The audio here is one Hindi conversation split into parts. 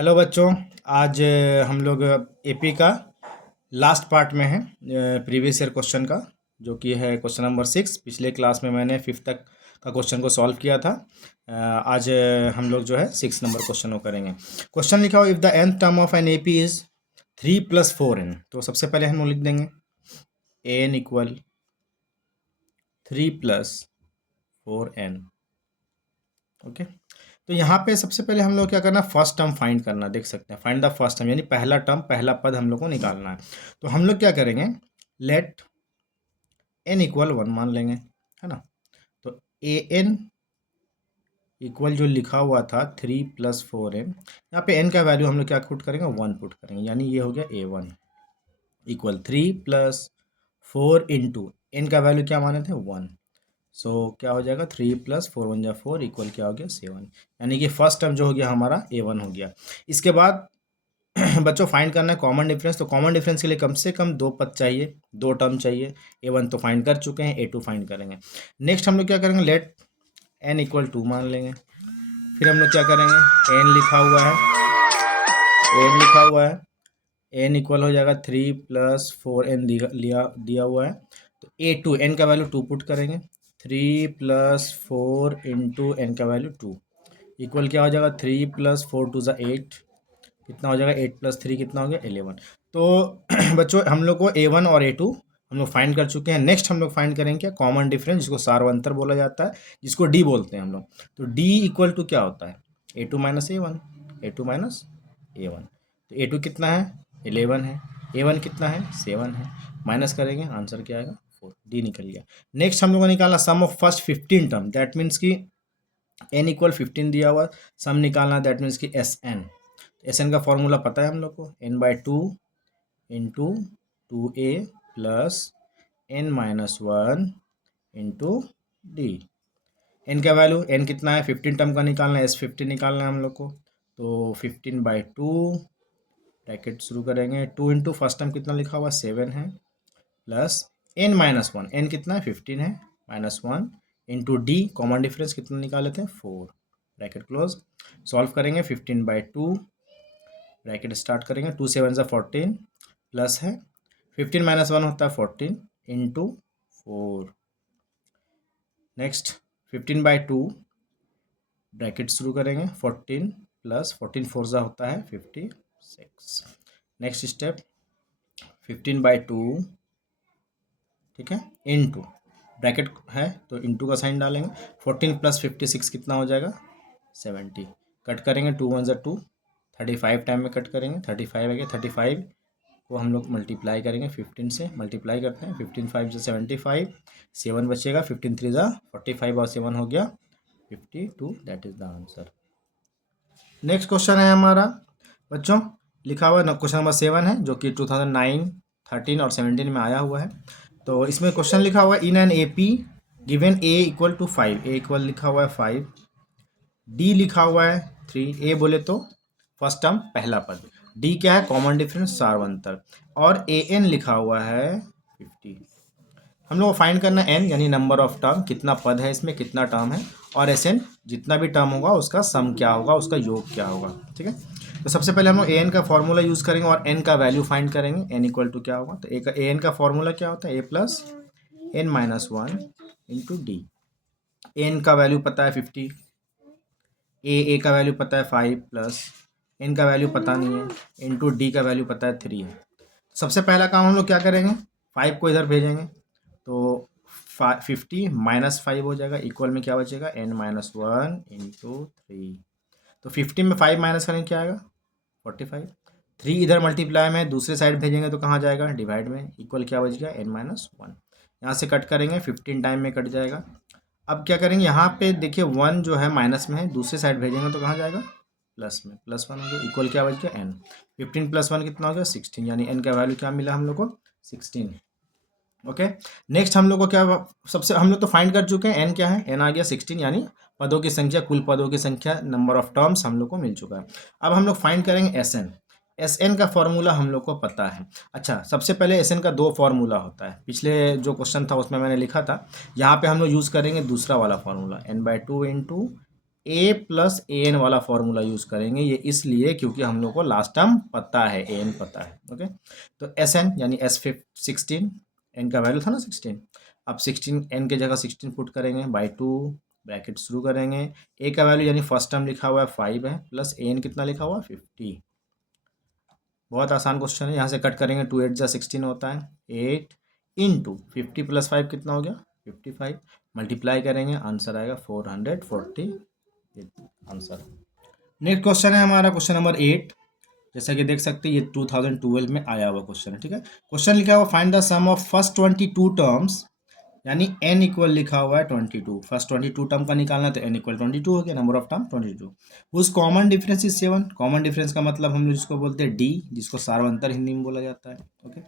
हेलो बच्चों। आज हम लोग एपी का लास्ट पार्ट में है प्रीवियस ईयर क्वेश्चन का, जो कि है क्वेश्चन नंबर 6। पिछले क्लास में मैंने 5th तक का क्वेश्चन को सॉल्व किया था। आज हम लोग जो है 6 नंबर क्वेश्चन को करेंगे। क्वेश्चन लिखा हो, if the nth term of an AP is 3 + 4n। तो सबसे पहले हम लोग लिख देंगे an इक्वल 3 + 4n। ओके, तो यहाँ पे सबसे पहले हम लोग क्या करना, फर्स्ट टर्म फाइंड करना। देख सकते हैं, फाइंड द फर्स्ट टर्म, यानी पहला टर्म, पहला पद हम लोग को निकालना है। तो हम लोग क्या करेंगे, लेट n इक्वल 1 मान लेंगे, है ना। तो an इक्वल जो लिखा हुआ था 3 + 4n, यहाँ पे n का वैल्यू हम लोग क्या पुट करेंगे, 1 पुट करेंगे, यानी ये हो गया a1 इक्वल 3 + 4 इंटू n का वैल्यू क्या माने थे, 1। सो क्या हो जाएगा, 3 + 4 = 1 4 इक्वल क्या हो गया, 7। यानी कि फर्स्ट टर्म जो हो गया हमारा a1 हो गया। इसके बाद बच्चों फाइंड करना है कॉमन डिफरेंस। तो कॉमन डिफरेंस के लिए कम से कम 2 पद चाहिए, 2 टर्म चाहिए। a1 तो फाइंड कर चुके हैं, a2 फाइंड करेंगे। नेक्स्ट हम लोग क्या करेंगे, लेट n इक्वल 2 मान लेंगे। फिर हम लोग क्या करेंगे, n लिखा हुआ है, n इक्वल हो जाएगा 3 + 4n दिया हुआ है। तो a2, n का वैल्यू 2 पुट करेंगे, 3 + 4 इंटू n का वैल्यू 2 इक्वल क्या हो जाएगा, 3 + 4 2 = 8। कितना हो जाएगा, 8 + 3 कितना हो गया, 11। तो बच्चों हम लोग को a1 और a2 हम लोग फाइंड कर चुके हैं। नेक्स्ट हम लोग फाइंड करेंगे क्या, कॉमन डिफरेंस, जिसको सार्वंतर बोला जाता है, जिसको d बोलते हैं हम लोग। तो d इक्वल टू क्या होता है, a2 - a1, a2 - a1। तो a2 कितना है, 11 है, a1 कितना है, 7 है। माइनस करेंगे, आंसर क्या आएगा, 4। d निकल गया। नेक्स्ट हम लोग को निकालना sum of first 15 term, that means कि n इक्वल 15 दिया हुआ, सम निकालना, दैट मीन्स कि Sn। Sn का फॉर्मूला पता है हम लोग को, n/2 into 2a plus n - 1 into d। n का वैल्यू, n कितना है, 15 टर्म का निकालना है, S15 निकालना है हम लोग को। तो 15/2 ब्रैकेट शुरू करेंगे, 2 इंटू फर्स्ट टर्म कितना लिखा हुआ, 7 है, प्लस n - 1, n कितना है, 15 है, -1 इंटू d, कॉमन डिफरेंस कितना निकाल लेते हैं, 4, ब्रैकेट क्लोज। सॉल्व करेंगे, 15/2 ब्रैकेट स्टार्ट करेंगे, 2 7 = 14 प्लस है 15 - 1 होता है 14 इंटू 4। नेक्स्ट 15/2 ब्रैकेट शुरू करेंगे, 14 प्लस 14 4 ज़ा होता है 56। नेक्स्ट स्टेप 15/2, ठीक है, इंटू ब्रैकेट है तो इंटू का साइन डालेंगे, 14 + 56 कितना हो जाएगा, 70। कट करेंगे, 2 1 = 2, 35 टाइम में कट करेंगे, 35 आ गया। 35 को हम लोग मल्टीप्लाई करेंगे, 15 से मल्टीप्लाई करते हैं, 15 5 = 75, 7 बचेगा, 15 3 ज़ा 45 और 7 हो गया 52, that is the answer. Next question है हमारा बच्चों, लिखा हुआ क्वेश्चन नंबर 7 है, जो कि 2009 13 और 17 में आया हुआ है। तो इसमें क्वेश्चन लिखा हुआ है, in an AP given a equal to 5, a equal लिखा हुआ है 5, d लिखा हुआ है 3। a बोले तो फर्स्ट टर्म पहला पद, d क्या है, कॉमन डिफरेंस सार्वंतर, और an लिखा हुआ है 50। हम लोग को फाइंड करना n, यानी नंबर ऑफ टर्म, कितना पद है इसमें, कितना टर्म है, और Sn जितना भी टर्म होगा उसका सम क्या होगा, उसका योग क्या होगा, ठीक है। तो सबसे पहले हम लोग an का फॉर्मूला यूज़ करेंगे और n का वैल्यू फाइंड करेंगे। n इक्वल टू क्या होगा, तो an का फॉर्मूला क्या होता है, a + n - 1 into d। n का वैल्यू पता है 50, a का वैल्यू पता है 5, प्लस n का वैल्यू पता नहीं है, इंटू d का वैल्यू पता है 3 है। सबसे पहला काम हम लोग क्या करेंगे, 5 को इधर भेजेंगे, तो 50 - 5 हो जाएगा, इक्वल में क्या बचेगा, n - 1 इंटू 3। तो 50 में 5 माइनस करेंगे, क्या आएगा, 45। 3 इधर मल्टीप्लाई में दूसरे साइड भेजेंगे तो कहाँ जाएगा, डिवाइड में, इक्वल क्या बच गया, n - 1। यहाँ से कट करेंगे, 15 टाइम में कट जाएगा। अब क्या करेंगे, यहाँ पे देखिए 1 जो है माइनस में है, दूसरे साइड भेजेंगे तो कहाँ जाएगा, प्लस में, +1 हो गया, इक्वल क्या बच गया, n। 15 + 1 कितना हो गया, 16, यानी n का वैल्यू क्या मिला हम लोग को, 16। ओके, नेक्स्ट हम लोग को क्या, सबसे हम लोग तो फाइंड कर चुके हैं, n क्या है, n आ गया 16, यानी पदों की संख्या, कुल पदों की संख्या, नंबर ऑफ टर्म्स हम लोग को मिल चुका है। अब हम लोग फाइंड करेंगे Sn। Sn का फॉर्मूला हम लोग को पता है। अच्छा, सबसे पहले Sn का 2 फॉर्मूला होता है, पिछले जो क्वेश्चन था उसमें मैंने लिखा था। यहाँ पे हम लोग यूज़ करेंगे दूसरा वाला formula, n/2 into A plus a n वाला फॉर्मूला यूज़ करेंगे। ये इसलिए क्योंकि हम लोग को लास्ट टर्म पता है, ए एन पता है। ओके, तो एस एन यानी एस 16, एन का वैल्यू था ना 16, अब 16 एन की जगह 16 पुट करेंगे बाई 2, ब्रैकेट शुरू करेंगे। ए का वैल्यू यानी फर्स्ट टर्म लिखा हुआ है 5 है, प्लस ए एन कितना लिखा हुआ है 50। बहुत आसान क्वेश्चन है। यहाँ से कट करेंगे, 2 8 जा 16 होता है, 8 इंटू 50 प्लस 5 कितना हो गया 55, मल्टीप्लाई करेंगे आंसर आएगा 440, आंसर। नेक्स्ट क्वेश्चन है हमारा क्वेश्चन नंबर 8। जैसा कि देख सकते हैं ये 2012 में आया हुआ क्वेश्चन है। ठीक है, क्वेश्चन लिखा हुआ find the sum of first 22 terms, यानी n इक्वल लिखा हुआ है 22, फर्स्ट 22 टर्म का निकालना है तो n इक्वल 22 हो गया, नंबर ऑफ टर्म 22। उस common difference is 7, common difference का मतलब हम लोग जिसको बोलते हैं d, जिसको सार्वंतर हिंदी में बोला जाता है। ओके,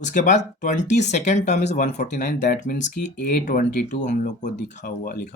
उसके बाद 22nd term is 149, that means कि A22 हम लोग को लिखा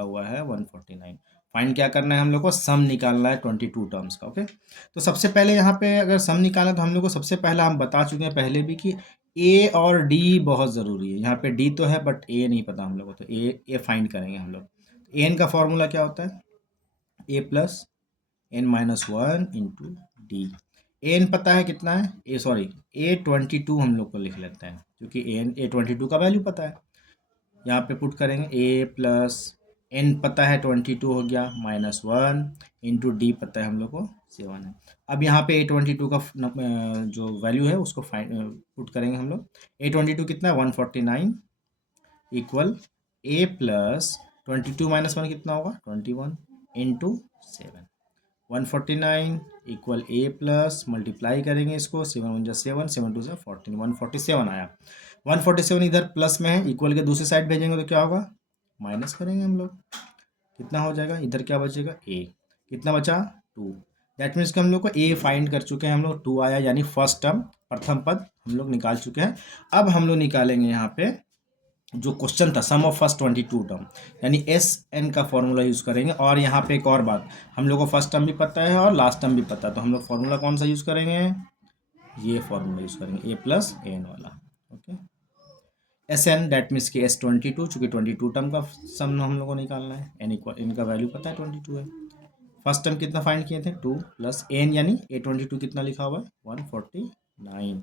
हुआ है 149। फाइंड क्या करना है हम लोग को, सम निकालना है 22 टर्म्स का। ओके, तो सबसे पहले यहाँ पे अगर सम निकालना है तो हम लोग को सबसे पहला हम बता चुके हैं पहले भी कि ए और डी बहुत ज़रूरी है। यहाँ पे डी तो है बट ए नहीं पता हम लोग को, तो ए फाइंड करेंगे हम लोग। एन का फॉर्मूला क्या होता है, a plus n minus 1 into d. N पता है कितना है, A22 हम लोग को लिख लेते हैं क्योंकि A22 का वैल्यू पता है। यहाँ पे पुट करेंगे ए प्लस एन पता है 22 हो गया, माइनस 1 इंटू डी पता है हम लोग को 7 है। अब यहाँ पे A22 का जो वैल्यू है उसको पुट करेंगे हम लोग। A22 कितना है 149 इक्वल ए प्लस 22 माइनस 1 कितना होगा 21 इंटू 7, 149 इक्वल ए प्लस मल्टीप्लाई करेंगे इसको, 7 1 7, 7 2 14, 147 आया। 147 इधर प्लस में है, इक्वल के दूसरी साइड भेजेंगे तो क्या होगा, माइनस करेंगे हम लोग, कितना हो जाएगा, इधर क्या बचेगा ए, कितना बचा 2। दैट मीन्स कि हम लोग को ए फाइंड कर चुके हैं हम लोग, 2 आया, यानी फर्स्ट टर्म प्रथम पद हम लोग निकाल चुके हैं। अब हम लोग निकालेंगे यहाँ पे जो क्वेश्चन था सम ऑफ फर्स्ट 22 टर्म, यानी एस एन का फॉर्मूला यूज़ करेंगे। और यहाँ पे एक और बात, हम लोग को फर्स्ट टर्म भी पता है और लास्ट टर्म भी पता है, तो हम लोग फॉर्मूला कौन सा यूज़ करेंगे, ये फॉर्मूला यूज़ करेंगे, ए प्लस ए एन वाला। Okay, S n that means कि S22, चूँकि 22 टर्म का सम हम लोग को निकालना है, एन इक्वल इनका वैल्यू पता है 22 है। फर्स्ट टर्म कितना फाइंड किए थे 2 प्लस एन, यानी A22 कितना लिखा हुआ है 149।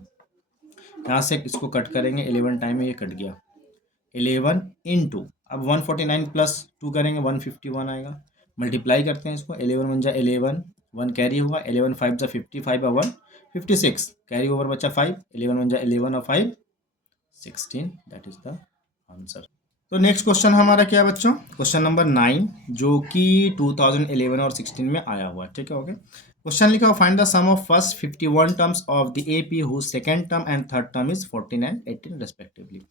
यहाँ से इसको कट करेंगे, 11 टाइम में ये कट गया, 11 इंटू, अब 149 प्लस 2 करेंगे 151 आएगा, मल्टीप्लाई करते हैं इसको, 11 1 जा 11, 1 कैरी होगा, 11 5 जा 55 और 1 56, कैरी ओवर बचा 5, 11 1 जा 11 और 5 16, दैट इज द आंसर। तो नेक्स्ट क्वेश्चन हमारा क्या है बच्चों, क्वेश्चन नंबर 9, जो कि 2011 और 16 में आया हुआ है। ठीक है, ओके, क्वेश्चन लिखा हुआ find the sum of first 51 terms of the AP whose second term and third term is 14 and 18 respectively.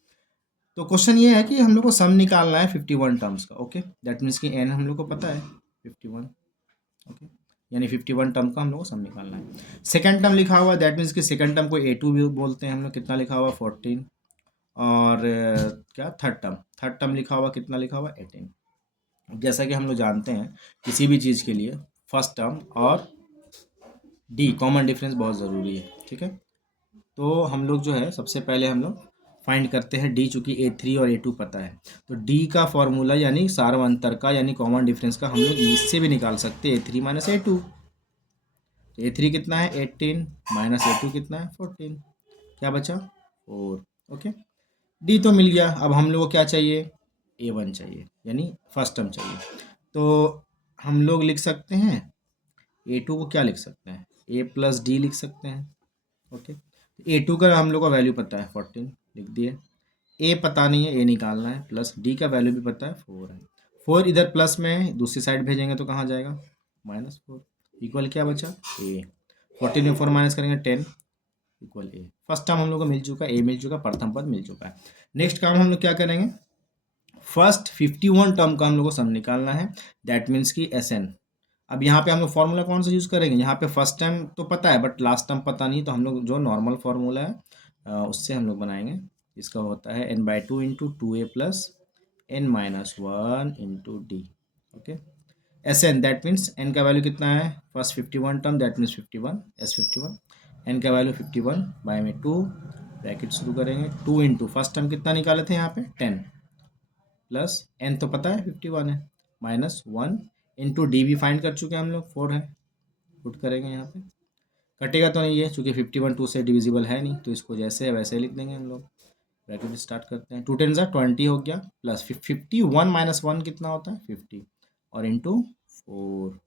तो क्वेश्चन ये है कि हम लोग को सम निकालना है 51 टर्म्स का। ओके, दैट मीन्स कि एन हम लोग को पता है 51। ओके, यानी 51 टर्म का हम लोग को सम निकालना है। सेकंड टर्म लिखा हुआ है, दैट मीन्स कि सेकंड टर्म को A2 भी बोलते हैं हम लोग, कितना लिखा हुआ 14, और क्या थर्ड टर्म लिखा हुआ कितना लिखा हुआ 18। जैसा कि हम लोग जानते हैं किसी भी चीज़ के लिए फर्स्ट टर्म और डी कॉमन डिफरेंस बहुत ज़रूरी है। ठीक है, तो हम लोग जो है सबसे पहले हम लोग फाइंड करते हैं डी, चूँकि A3 और A2 पता है, तो डी का फॉर्मूला यानी सार्वंतर का यानी कॉमन डिफरेंस का हम लोग इससे भी निकाल सकते हैं, A3 माइनस A2। A3 कितना है 18 माइनस A2 कितना है 14, क्या बचा 4। ओके, डी तो मिल गया, अब हम लोग को क्या चाहिए, A1 चाहिए, यानी फर्स्ट टर्म चाहिए। तो हम लोग लिख सकते हैं A2 को क्या लिख सकते हैं, A प्लस डी लिख सकते हैं। ओके, A2 का हम लोग का वैल्यू पता है 14, लिख दिए, ए पता नहीं है, ए निकालना है, प्लस डी का वैल्यू भी पता है 4 है, 4 इधर प्लस में है, दूसरी साइड भेजेंगे तो कहाँ जाएगा -4, इक्वल क्या बचा ए, 14 में 4 माइनस करेंगे 10 इक्वल ए। फर्स्ट टर्म हम लोग को मिल चुका है, ए मिल चुका, प्रथम पद मिल चुका है। नेक्स्ट काम हम लोग क्या करेंगे, फर्स्ट 51 टर्म का हम लोग को सम निकालना है, दैट मीन्स की एस एन। अब यहाँ पे हम लोग फॉर्मूला कौन सा यूज़ करेंगे, यहाँ पे फर्स्ट टाइम तो पता है बट लास्ट टाइम पता नहीं, तो हम लोग जो नॉर्मल फार्मूला है उससे हम लोग बनाएंगे। इसका होता है n/2 into 2a plus n minus 1 into d. Okay, S n that means n का वैल्यू कितना है, first 51 term that means 51 S51, n का वैल्यू 51 बाय में 2, ब्रैकेट शुरू करेंगे, 2 इंटू फर्स्ट टर्म कितना निकाले थे यहाँ पे 10 प्लस एन तो पता है 51 है, -1 इनटू डी भी फाइंड कर चुके हैं हम लोग, 4 है, पुट करेंगे यहाँ पे। कटेगा तो नहीं है चूँकि 51 2 से डिविजिबल है नहीं, तो इसको जैसे है वैसे ही लिख देंगे हम लोग। ब्रैकेट स्टार्ट करते हैं, 2 10 20 हो गया, प्लस 51 माइनस 1 कितना होता है 50, और इंटू 4।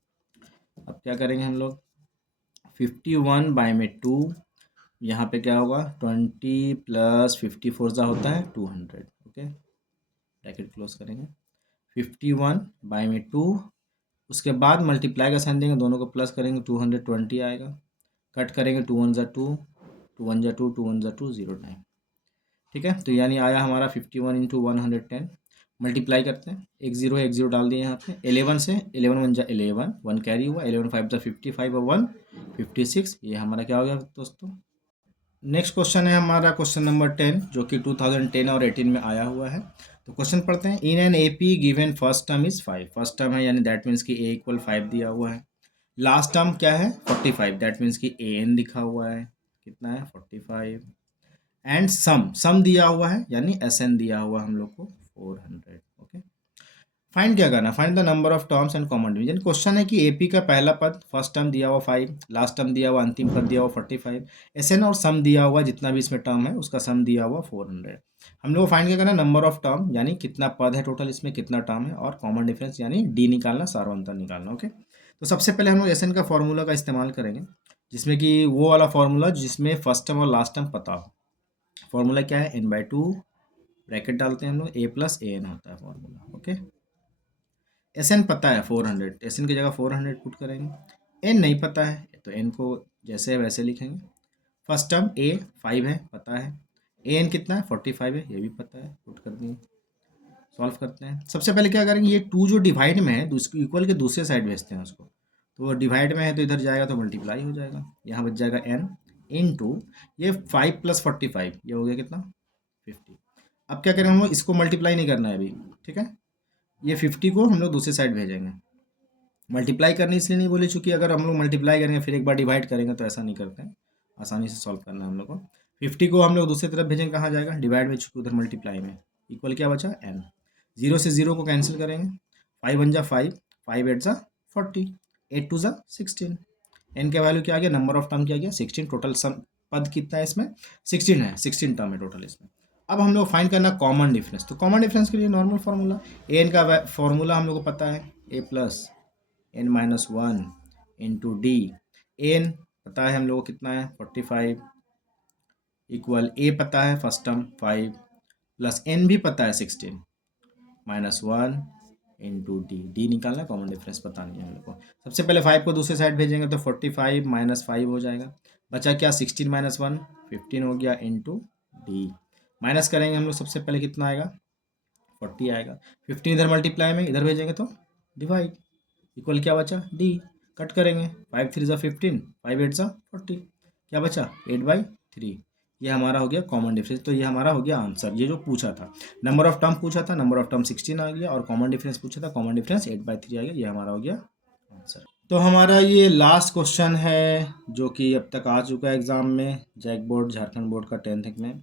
अब क्या करेंगे हम लोग, 51 बाय में 2, यहाँ पे क्या होगा 20 प्लस 54 जा होता है 200। ओके, ब्रैकेट क्लोज करेंगे, 51 बाय में 2, उसके बाद मल्टीप्लाई का साइन देंगे, दोनों को प्लस करेंगे, 220 आएगा, कट करेंगे, 2 1 जा 2, 2 1 जा 2, 2 1 जा 2, 0 9। ठीक है, तो यानी आया हमारा 51 इंटू 110। मल्टीप्लाई करते हैं, एक जीरो डाल दिए यहाँ पे, 11 से 11 1 जा 11, 1 कैरी हुआ, 11 5 जा 55 और 1 56, ये हमारा क्या हो गया दोस्तों। नेक्स्ट क्वेश्चन है हमारा क्वेश्चन नंबर 10, जो कि 2010 और 18 में आया हुआ है। तो क्वेश्चन पढ़ते हैं, in an AP given first term is 5, first term है यानी दैट मीन्स कि ए इक्वल 5 दिया हुआ है, लास्ट टर्म क्या है 45, दैट मीन्स कि ए एन लिखा हुआ है, कितना है 45, एंड सम दिया हुआ है यानी एस एन दिया हुआ हम लोग को 400। ओके, फाइंड क्या करना, find the number of terms and common division. Question है कि एपी का पहला पद फर्स्ट टर्म दिया हुआ 5, लास्ट टर्म दिया हुआ, अंतिम पद दिया हुआ 45, एसएन और सम दिया हुआ, जितना भी इसमें टर्म है उसका सम दिया हुआ 400। हम लोग को फाइंड क्या करना, नंबर ऑफ टर्म यानी कितना पद है टोटल इसमें, कितना टर्म है, और कॉमन डिफरेंस यानी डी निकालना, सार्वंतर निकालना। ओके, तो सबसे पहले हम लोग एसएन का फॉर्मूला का इस्तेमाल करेंगे, जिसमें कि वो वाला फॉर्मूला जिसमें फर्स्ट टर्म और लास्ट टर्म पता हो। फॉर्मूला क्या है, n/2, ब्रैकेट डालते हैं हम लोग, a प्लस ए एन होता है फॉर्मूला। ओके, एस एन पता है 400, एस एन की जगह 400 पुट करेंगे, एन नहीं पता है तो एन को जैसे है वैसे लिखेंगे। फर्स्ट टर्म ए 5 है पता है, ए एन कितना है 45 है ये भी पता है, पुट कर दिए। सॉल्व करते हैं, सबसे पहले क्या करेंगे, ये 2 जो डिवाइड में है इक्वल के दूसरे साइड भेजते हैं उसको, तो वो डिवाइड में है तो इधर जाएगा तो मल्टीप्लाई हो जाएगा, यहाँ बच जाएगा एन इन टू ये 5 प्लस 45, ये हो गया कितना 50। अब क्या करें हम लोग, इसको मल्टीप्लाई नहीं करना है अभी, ठीक है, ये 50 को हम लोग दूसरी साइड भेजेंगे। मल्टीप्लाई करनी इसलिए नहीं बोले चूंकि अगर हम लोग मल्टीप्लाई करेंगे फिर एक बार डिवाइड करेंगे तो ऐसा नहीं करते हैं, आसानी से सॉल्व करना है हम लोग को। 50 को हम लोग दूसरी तरफ भेजेंगे, कहाँ जाएगा डिवाइड में, चूंकि उधर मल्टीप्लाई में, इक्वल क्या बचा एन, 0 से 0 को कैंसिल करेंगे, 5 1 जा 5, 5 8 जा 40, 8 2 जा 16, एन का वैल्यू क्या आ गया, नंबर ऑफ टर्म क्या गया 16, टोटल सम पद कितना है इसमें 16 है, 16 टर्म है टोटल इसमें। अब हम लोग फाइंड करना कॉमन डिफरेंस, तो कॉमन डिफरेंस के लिए नॉर्मल फार्मूला, ए एन का फॉर्मूला हम लोग को पता है, a plus n minus 1 into d, n पता है हम लोग को कितना है 45, इक्वल ए पता है फर्स्ट टर्म 5, प्लस एन भी पता है 16 माइनस 1 इंटू डी, डी निकालना, कॉमन डिफरेंस पता नहीं है हम लोग को। सबसे पहले 5 को दूसरे साइड भेजेंगे तो 45 माइनस 5 हो जाएगा, बचा क्या 16 माइनस 1 15 हो गया इंटू डी, माइनस करेंगे हम लोग, सबसे पहले कितना आएगा 40 आएगा, 15 इधर मल्टीप्लाई में इधर भेजेंगे तो डिवाइड, इक्वल क्या बचा डी, कट करेंगे, 5 3 जा 15, 5 8 जा 40, क्या बचा 8/3, ये हमारा हो गया कॉमन डिफरेंस। तो ये हमारा हो गया आंसर, ये जो पूछा था नंबर ऑफ टर्म पूछा था, नंबर ऑफ टर्म 16 आ गया, और कॉमन डिफरेंस पूछा था, कॉमन डिफरेंस 8/3 आ गया, ये हमारा हो गया आंसर। तो हमारा ये लास्ट क्वेश्चन है जो कि अब तक आ चुका है एग्जाम में, जैक बोर्ड झारखंड बोर्ड का 10th में।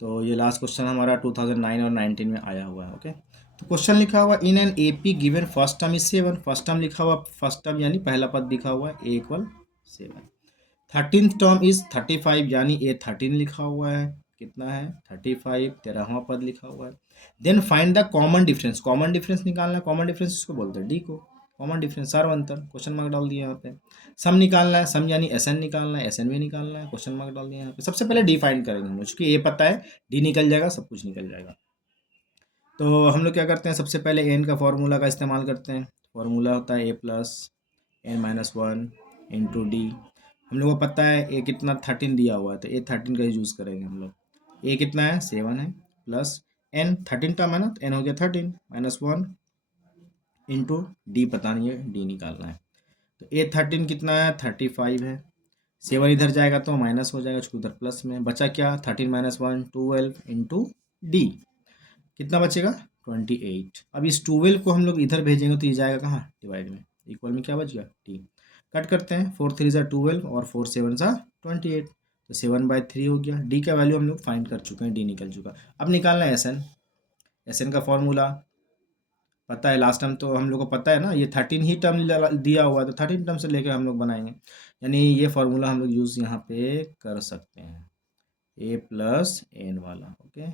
तो ये लास्ट क्वेश्चन हमारा 2009 और 19 में आया हुआ है। ओके, तो क्वेश्चन लिखा हुआ in an AP given first term is 7, first term लिखा हुआ, फर्स्ट टर्म यानी पहला पद लिखा हुआ है ए इक्वल 7, 13th टर्म इज 35 यानी ए 13 लिखा हुआ है, कितना है 35, 13वां पद लिखा हुआ है। Then find the common difference, common difference निकालना, कॉमन डिफरेंस इसको बोलते हैं डी को, कॉमन डिफरेंस सार्वंतर, क्वेश्चन मार्क डाल दिया यहाँ पे। सम निकालना है, सम यानी एस एन निकालना है, एस एन भी निकालना है, क्वेश्चन मार्क डाल दिया यहाँ पे। सबसे पहले डी फाइंड करेंगे हम लोग, चूंकि ए पता है डी निकल जाएगा, सब कुछ निकल जाएगा। तो हम लोग क्या करते हैं, सबसे पहले एन का फॉर्मूला का इस्तेमाल करते हैं, फॉर्मूला होता है a plus n minus 1 into d, हम लोग को पता है ए कितना 13 दिया हुआ है तो ए 13 का यूज़ करेंगे हम लोग, ए कितना है 7 है, प्लस एन 13 टर्म है ना, तो एन हो गया 13 माइनस 1 इंटू डी पता नहीं है, डी निकालना है, तो ए 13 कितना है 35 है, 7 इधर जाएगा तो माइनस हो जाएगा, चूँकि उधर प्लस में, बचा क्या 13 माइनस 1 12 इंटू डी, कितना बचेगा 28। अब इस 12 को हम लोग इधर भेजेंगे तो ये जाएगा कहाँ डिवाइड में, इक्वल में क्या बच गया टी, कट करते हैं, 4 3 जा 12 और 4 7 जा 28, तो 7/3 हो गया। डी का वैल्यू हम लोग फाइंड कर चुके हैं, डी निकल चुका। अब निकालना है एस एन, एस एन का फॉर्मूला पता है लास्ट टाइम तो हम लोग को पता है ना, ये 13 ही टर्म दिया हुआ है, तो 13 टर्म से लेकर हम लोग बनाएंगे। यानी ये फॉर्मूला हम लोग यूज़ यहाँ पे कर सकते हैं, ए प्लस एन वाला। ओके,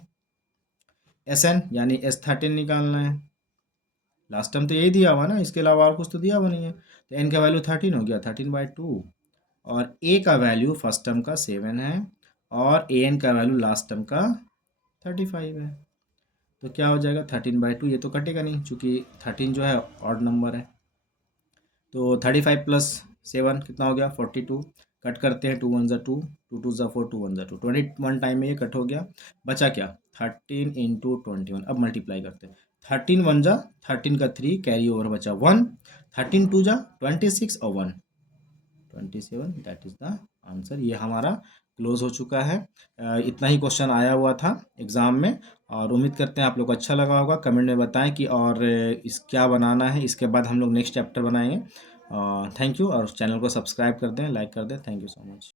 एस एन यानी S13 निकालना है। लास्ट टाइम तो यही दिया हुआ ना, इसके अलावा और कुछ तो दिया हुआ नहीं है। तो एन का वैल्यू 13 हो गया, 13/2। और ए का वैल्यू फर्स्ट टर्म का 7 है, और ए एन का वैल्यू लास्ट टर्म का 35 है। तो क्या हो जाएगा 13/2, ये तो कटेगा नहीं चूँकि 13 जो है ऑड नंबर है। तो 35 प्लस 7 कितना हो गया 42। कट करते हैं, 2 1 ज़ा 2, 2 2 ज़ा 4, 2 1 ज़ा 2, 21 टाइम में ये कट हो गया। बचा क्या 13 इंटू 21। अब मल्टीप्लाई करते हैं, 13 1 ज़ा 13 का 3 कैरी ओवर बचा 1, 13 2 ज़ा 26 और 1 27। That is the answer. ये हमारा क्लोज हो चुका है। इतना ही क्वेश्चन आया हुआ था एग्ज़ाम में, और उम्मीद करते हैं आप लोग को अच्छा लगा होगा। कमेंट में बताएं कि और इस क्या बनाना है, इसके बाद हम लोग नेक्स्ट चैप्टर बनाएंगे। थैंक यू, और चैनल को सब्सक्राइब कर दें, लाइक कर दें। Thank you so much.